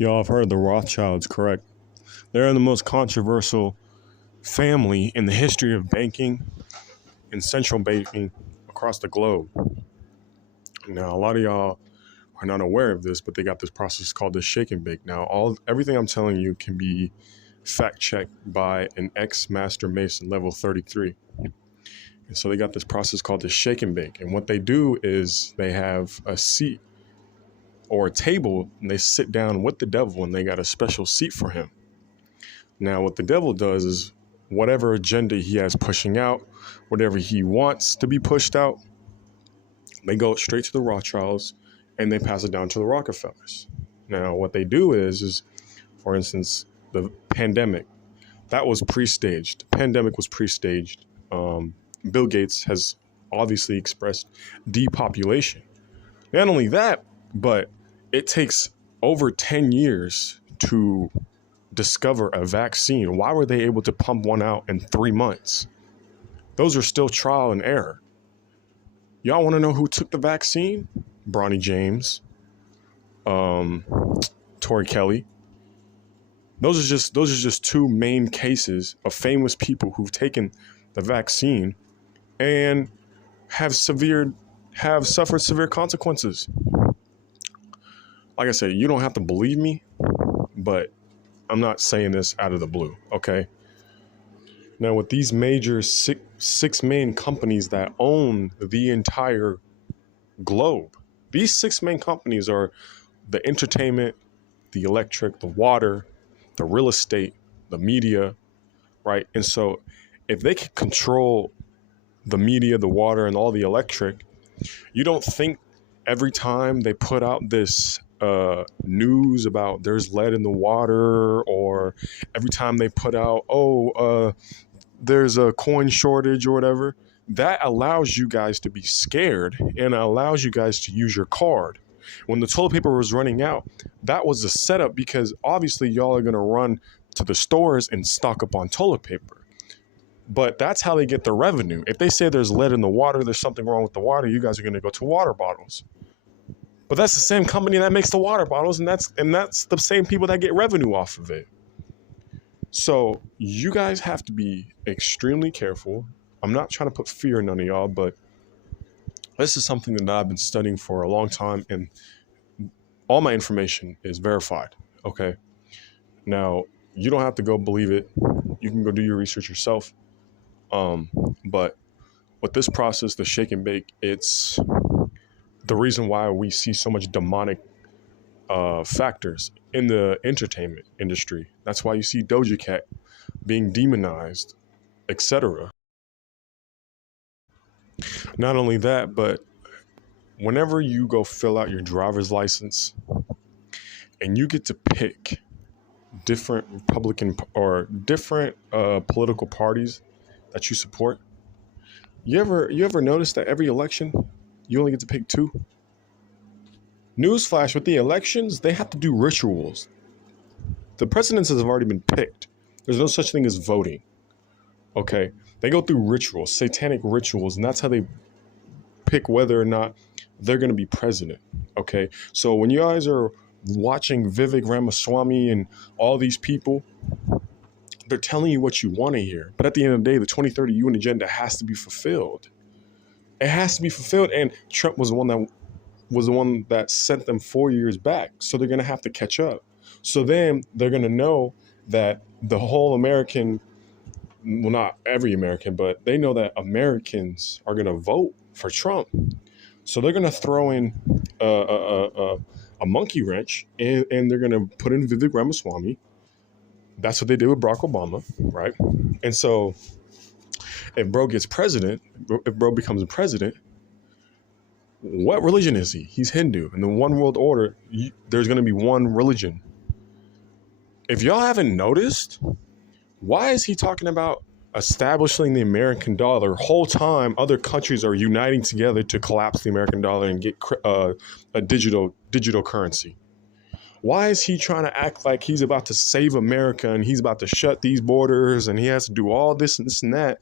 Y'all have heard the Rothschilds, correct? They're the most controversial family in the history of banking and central banking across the globe. Now, a lot of y'all are not aware of this, but they got this process called the shake and bake. Now, everything I'm telling you can be fact checked by an ex-master mason level 33. And so they got this process called the shake and bake. And what they do is they have a seat or a table and they sit down with the devil and they got a special seat for him. Now, what the devil does is whatever agenda he has pushing out, whatever he wants to be pushed out, they go straight to the Rothschilds and they pass it down to the Rockefellers. Now, what they do is for instance, the pandemic, that was pre-staged. The pandemic was pre-staged. Bill Gates has obviously expressed depopulation. Not only that, but it takes over 10 years to discover a vaccine. Why were they able to pump one out in 3 months? Those are still trial and error. Y'all want to know who took the vaccine? Bronny James, Tori Kelly. Those are just two main cases of famous people who've taken the vaccine and have suffered severe consequences. Like I said, you don't have to believe me, but I'm not saying this out of the blue, okay? Now, with these major six main companies that own the entire globe, these six main companies are the entertainment, the electric, the water, the real estate, the media, right? And so if they can control the media, the water, and all the electric, you don't think every time they put out this news about there's lead in the water, or every time they put out, there's a coin shortage or whatever, that allows you guys to be scared and allows you guys to use your card. When the toilet paper was running out, that was the setup because obviously y'all are going to run to the stores and stock up on toilet paper. But that's how they get the revenue. If they say there's lead in the water, there's something wrong with the water, you guys are going to go to water bottles. But that's the same company that makes the water bottles, and that's the same people that get revenue off of it. So you guys have to be extremely careful. I'm not trying to put fear in none of y'all, but this is something that I've been studying for a long time, and all my information is verified, okay? Now, you don't have to go believe it. You can go do your research yourself. But with this process, the shake and bake, it's the reason why we see so much demonic factors in the entertainment industry. That's why you see Doja Cat being demonized, etc. Not only that, but whenever you go fill out your driver's license and you get to pick different Republican or different political parties that you support, you ever notice that every election you only get to pick two? Newsflash, with the elections, they have to do rituals. The presidents have already been picked. There's no such thing as voting. Okay? They go through rituals, satanic rituals, and that's how they pick whether or not they're going to be president. Okay? So when you guys are watching Vivek Ramaswamy and all these people, they're telling you what you want to hear. But at the end of the day, the 2030 UN agenda has to be fulfilled. It has to be fulfilled. And Trump was the one that sent them 4 years back. So they're going to have to catch up. So then they're going to know that the whole American, well, not every American, but they know that Americans are going to vote for Trump. So they're going to throw in a monkey wrench and they're going to put in Vivek Ramaswamy. That's what they did with Barack Obama, right? And so if bro gets president, if bro becomes a president, what religion is he? He's Hindu. In the one world order, there's going to be one religion. If y'all haven't noticed, why is he talking about establishing the American dollar? Whole time, other countries are uniting together to collapse the American dollar and get a digital currency. Why is he trying to act like he's about to save America and he's about to shut these borders and he has to do all this and this and that?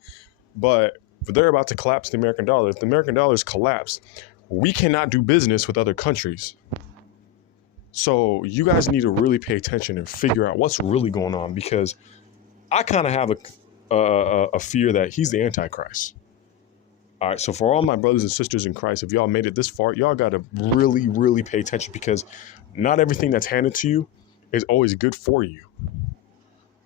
But they're about to collapse the American dollar. If the American dollar is collapsed, we cannot do business with other countries. So you guys need to really pay attention and figure out what's really going on, because I kind of have a fear that he's the Antichrist. All right, so for all my brothers and sisters in Christ, if y'all made it this far, y'all got to really, really pay attention, because not everything that's handed to you is always good for you,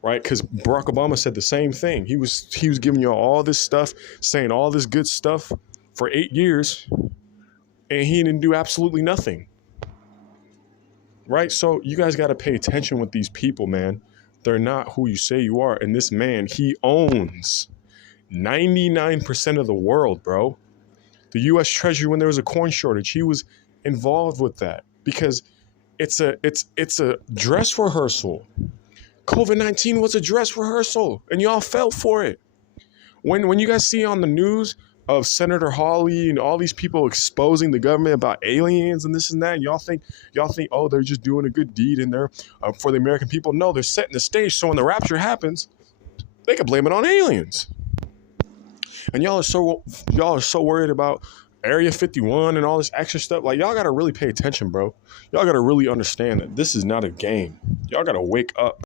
right? Because Barack Obama said the same thing. He was giving you all this stuff, saying all this good stuff for 8 years, and he didn't do absolutely nothing, right? So you guys got to pay attention with these people, man. They're not who you say you are. And this man, he owns 99% of the world, bro. The U.S. Treasury, when there was a corn shortage, he was involved with that, because it's a dress rehearsal. COVID-19 was a dress rehearsal, and y'all fell for it. When you guys see on the news of Senator Hawley and all these people exposing the government about aliens and this and that, and y'all think, oh, they're just doing a good deed in there for the American people. No, they're setting the stage so when the rapture happens, they can blame it on aliens. And y'all are so worried about Area 51 and all this extra stuff. Like, y'all got to really pay attention, bro. Y'all got to really understand that this is not a game. Y'all got to wake up.